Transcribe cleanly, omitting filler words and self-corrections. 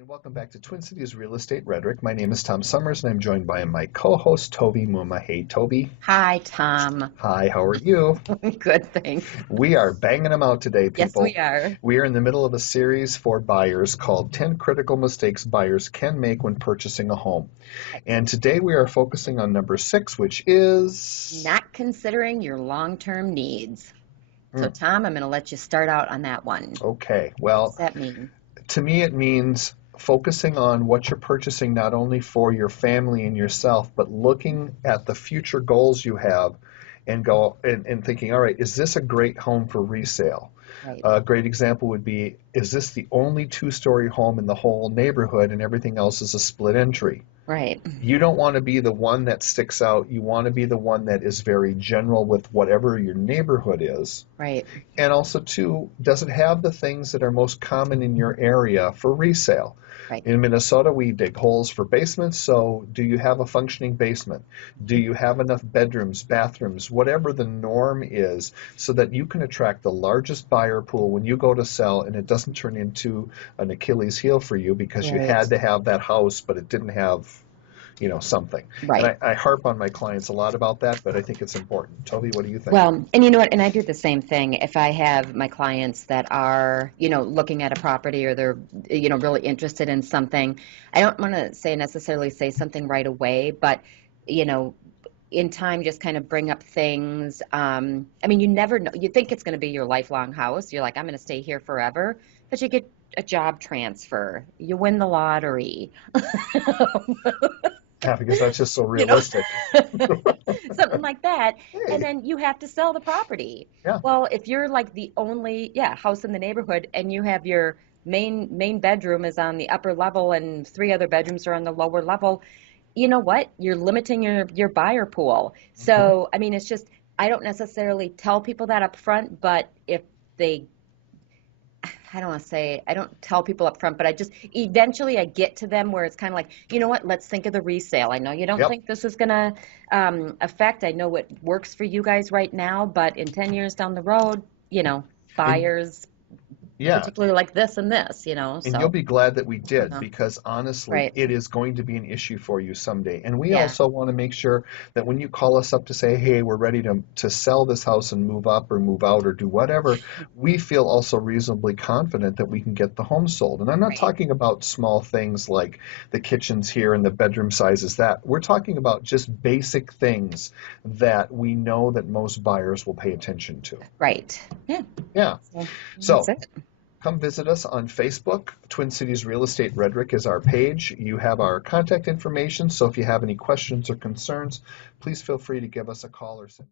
And welcome back to Twin Cities Real Estate Rhetoric. My name is Tom Sommers, and I'm joined by my co-host, Toby Muma. Hey, Toby. Hi, Tom. Hi, how are you? Good, thanks. We are banging them out today, Yes, we people. are. We are in the middle of a series for buyers called 10 Critical Mistakes Buyers Can Make When Purchasing a Home. Right. And today we are focusing on number 6, which is... Not considering your long-term needs. So, Hmm, Tom, I'm going to let you start out on that one. okay, What does well, that mean? to me it means focusing on what you're purchasing not only for your family and yourself, but looking at the future goals you have and thinking, all right, is this a great home for resale? Right, A great example would be, is this the only two-story home in the whole neighborhood and everything else is a split entry? right, You don't want to be the one that sticks out. You want to be the one that is very general with whatever your neighborhood is. right, And also, too, does it have the things that are most common in your area for resale? right, In Minnesota, we dig holes for basements, so do you have a functioning basement? Do you have enough bedrooms, bathrooms, whatever the norm is, so that you can attract the largest buyer pool when you go to sell and it doesn't turn into an Achilles heel for you because you right, had to have that house, but it didn't have something. And right. I harp on my clients a lot about that, but I think it's important. Toby, what do you think? Well, and you know what? And I do the same thing. If I have my clients that are, looking at a property or they're, really interested in something, I don't want to necessarily say something right away, but, you know, in time just kind of bring up things. I mean, you never know. You think it's going to be your lifelong house. You're like, I'm going to stay here forever, but you get a job transfer, you win the lottery, Yeah, because that's just so you know, realistic. something like that, and Hey, then you have to sell the property. yeah. Well, if you're like the only, house in the neighborhood and you have your main bedroom is on the upper level and three other bedrooms are on the lower level, you know what? You're limiting your buyer pool. Mhm. So, I mean, it's just I don't necessarily tell people that up front, but if they I don't want to say I don't tell people up front, but I just eventually I get to them where it's kind of like, you know what? Let's think of the resale. I know you don't Yep. think this is gonna affect. I know what works for you guys right now, but in 10 years down the road, And buyers yeah, particularly like this and this, and you'll so be glad that we did uh, because honestly, right, it is going to be an issue for you someday. And we yeah, also want to make sure that when you call us up to say, hey, we're ready to sell this house and move up or move out or do whatever, we feel also reasonably confident that we can get the home sold. And I'm not right, talking about small things like the kitchens here and the bedroom sizes that. We're talking about just basic things that we know that most buyers will pay attention to. right, yeah. Yeah. So that's So it. come visit us on Facebook. Twin Cities Real Estate Rhetoric is our page. You have our contact information, so if you have any questions or concerns, please feel free to give us a call or send